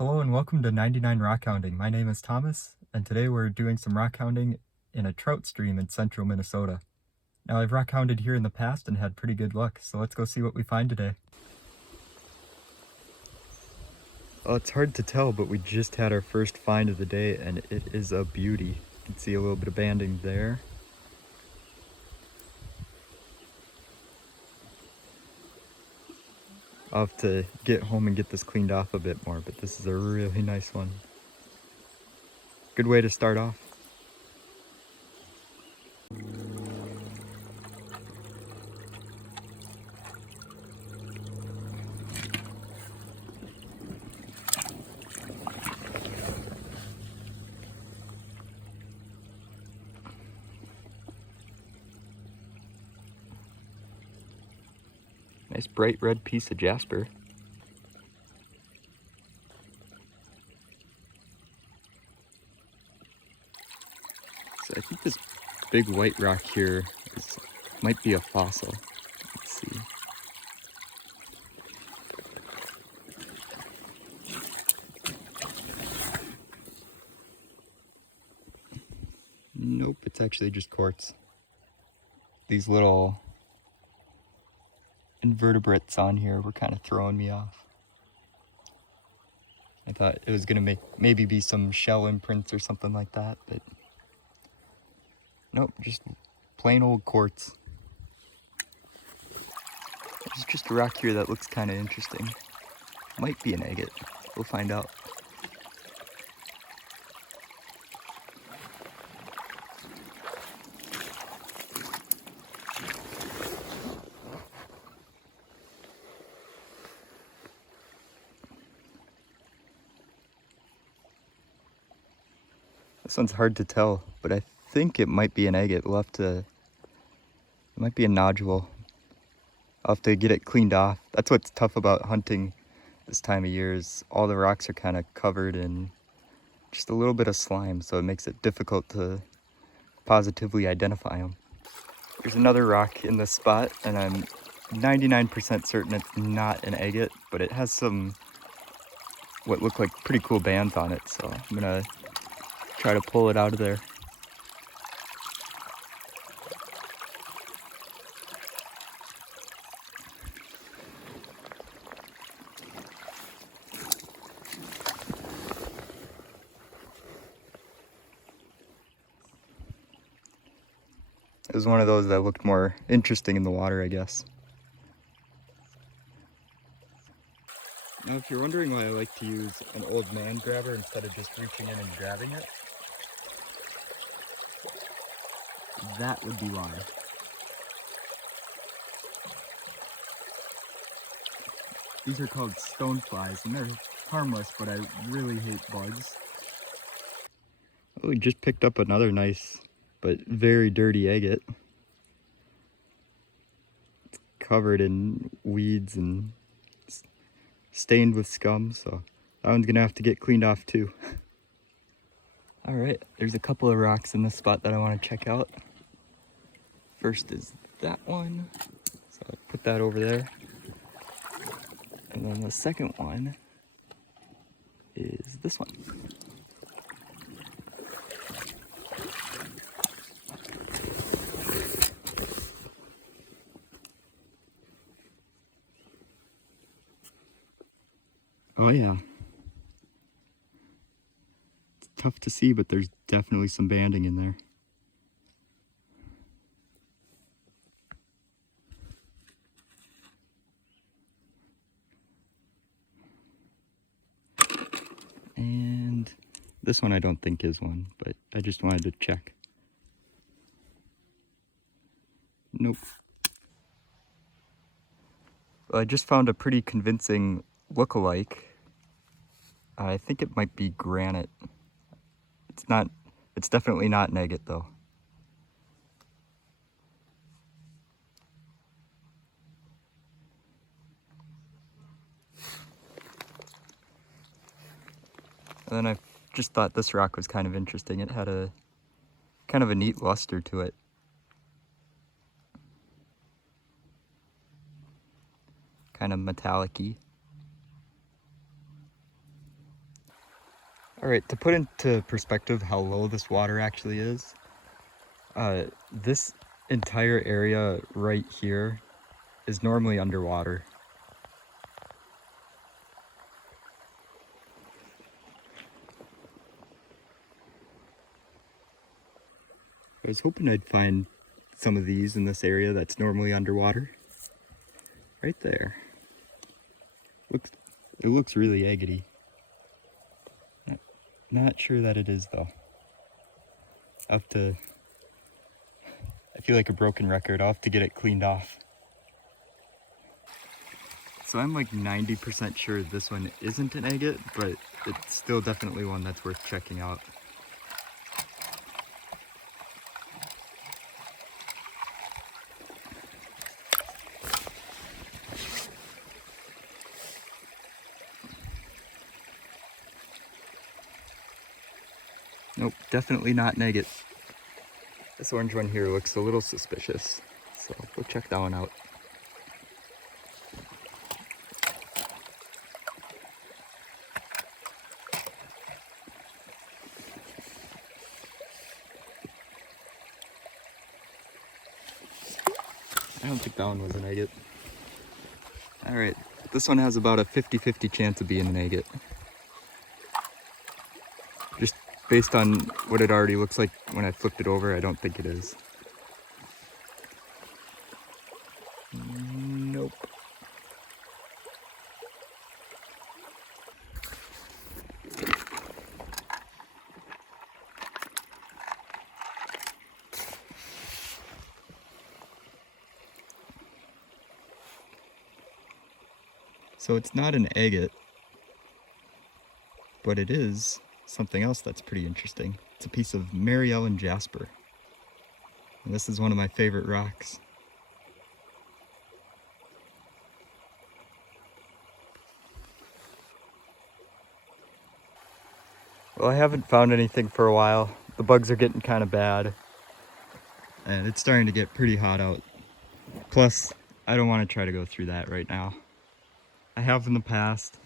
Hello and welcome to 99 Rockhounding. My name is Thomas, and today we're doing some rockhounding in a trout stream in central Minnesota. Now, I've rockhounded here in the past and had pretty good luck, so let's go see what we find today. Well, it's hard to tell, but we just had our first find of the day, and it is a beauty. You can see a little bit of banding there. I'll have to get home and get this cleaned off a bit more, but this is a really nice one. Good way to start off. Nice bright red piece of Jasper. So I think this big white rock here might be a fossil. Let's see. Nope, it's actually just quartz. These little invertebrates on here were kind of throwing me off. I thought it was gonna maybe be some shell imprints or something like that, but nope, just plain old quartz. There's just a rock here that looks kind of interesting. Might be an agate. We'll find out. This one's hard to tell, but I think it might be an agate. It might be a nodule. I'll have to get it cleaned off. That's what's tough about hunting this time of year is all the rocks are kind of covered in just a little bit of slime, so it makes it difficult to positively identify them. There's another rock in this spot, and I'm 99% certain it's not an agate, but it has some what look like pretty cool bands on it, so I'm gonna try to pull it out of there. It was one of those that looked more interesting in the water, I guess. Now, if you're wondering why I like to use an old man grabber instead of just reaching in and grabbing it, that would be why. These are called stoneflies, and they're harmless, but I really hate bugs. Oh, we just picked up another nice, but very dirty agate. It's covered in weeds and stained with scum, so that one's gonna have to get cleaned off too. All right, there's a couple of rocks in this spot that I want to check out. First is that one, so I put that over there. And then the second one is this one. Oh yeah. It's tough to see, but there's definitely some banding in there. And this one I don't think is one, but I just wanted to check. Nope. Well, I just found a pretty convincing look-alike. I think it might be granite. It's definitely not an agate though. And then I just thought this rock was kind of interesting. It had a kind of a neat luster to it. Kind of metallic-y. Alright, to put into perspective how low this water actually is, this entire area right here is normally underwater. I was hoping I'd find some of these in this area that's normally underwater. Right there. It looks really eggety. Not sure that it is though. I'll have to, I feel like a broken record. I'll have to get it cleaned off. So I'm like 90% sure this one isn't an agate, but it's still definitely one that's worth checking out. Nope, definitely not an agate. This orange one here looks a little suspicious, so we'll check that one out. I don't think that one was an agate. Alright, this one has about a 50-50 chance of being an agate. Just based on what it already looks like when I flipped it over, I don't think it is. Nope. So it's not an agate, but it is something else that's pretty interesting. It's a piece of Marielle and Jasper. And this is one of my favorite rocks. Well, I haven't found anything for a while. The bugs are getting kind of bad. And it's starting to get pretty hot out. Plus, I don't want to try to go through that right now. I have in the past,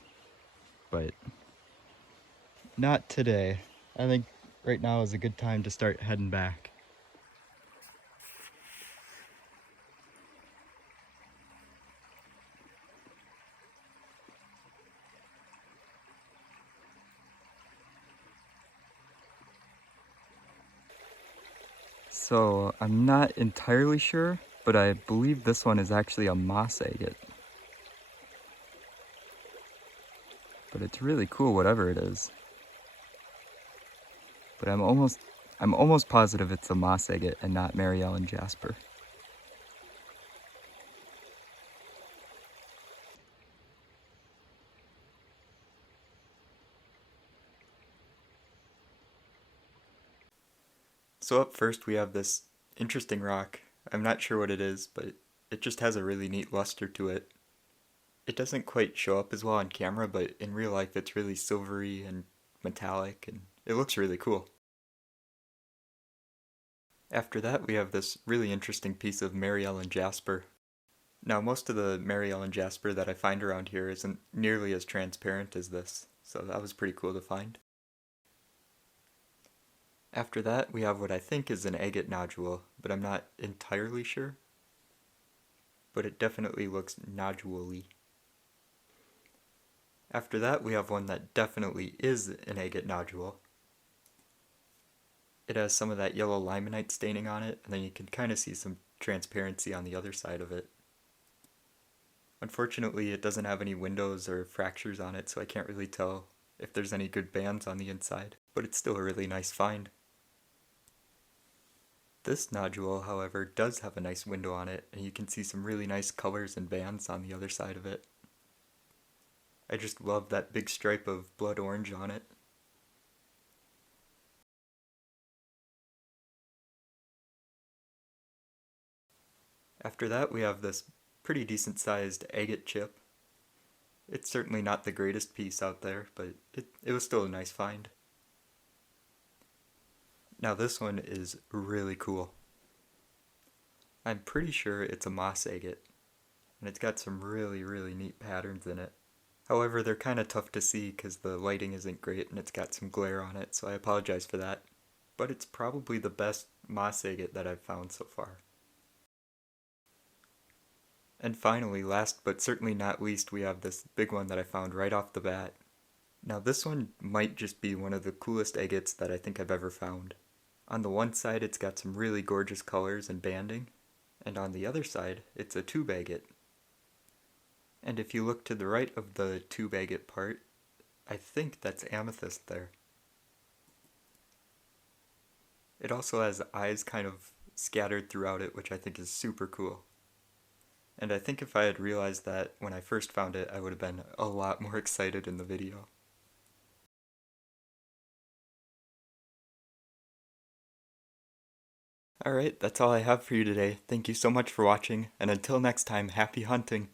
but not today. I think right now is a good time to start heading back. So I'm not entirely sure, but I believe this one is actually a moss agate. But it's really cool, whatever it is. But I'm almost positive it's a moss agate and not Marielle and Jasper. So up first we have this interesting rock. I'm not sure what it is, but it just has a really neat luster to it. It doesn't quite show up as well on camera, but in real life it's really silvery and metallic, and it looks really cool. After that we have this really interesting piece of Marielle and Jasper. Now most of the Marielle and Jasper that I find around here isn't nearly as transparent as this, so that was pretty cool to find. After that we have what I think is an Egget Nodule, but I'm not entirely sure. But it definitely looks nodule-y. After that we have one that definitely is an Egget Nodule. It has some of that yellow limonite staining on it, and then you can kind of see some transparency on the other side of it. Unfortunately, it doesn't have any windows or fractures on it, so I can't really tell if there's any good bands on the inside, but it's still a really nice find. This nodule, however, does have a nice window on it, and you can see some really nice colors and bands on the other side of it. I just love that big stripe of blood orange on it. After that we have this pretty decent sized Egget Chip. It's certainly not the greatest piece out there, but it was still a nice find. Now this one is really cool. I'm pretty sure it's a moss agate, and it's got some really neat patterns in it. However, they're kind of tough to see because the lighting isn't great and it's got some glare on it, so I apologize for that. But it's probably the best moss agate that I've found so far. And finally, last but certainly not least, we have this big one that I found right off the bat. Now this one might just be one of the coolest agates that I think I've ever found. On the one side it's got some really gorgeous colors and banding, and on the other side it's a tube agate. And if you look to the right of the tube agate part, I think that's amethyst there. It also has eyes kind of scattered throughout it, which I think is super cool. And I think if I had realized that when I first found it, I would have been a lot more excited in the video. Alright, that's all I have for you today. Thank you so much for watching, and until next time, happy hunting!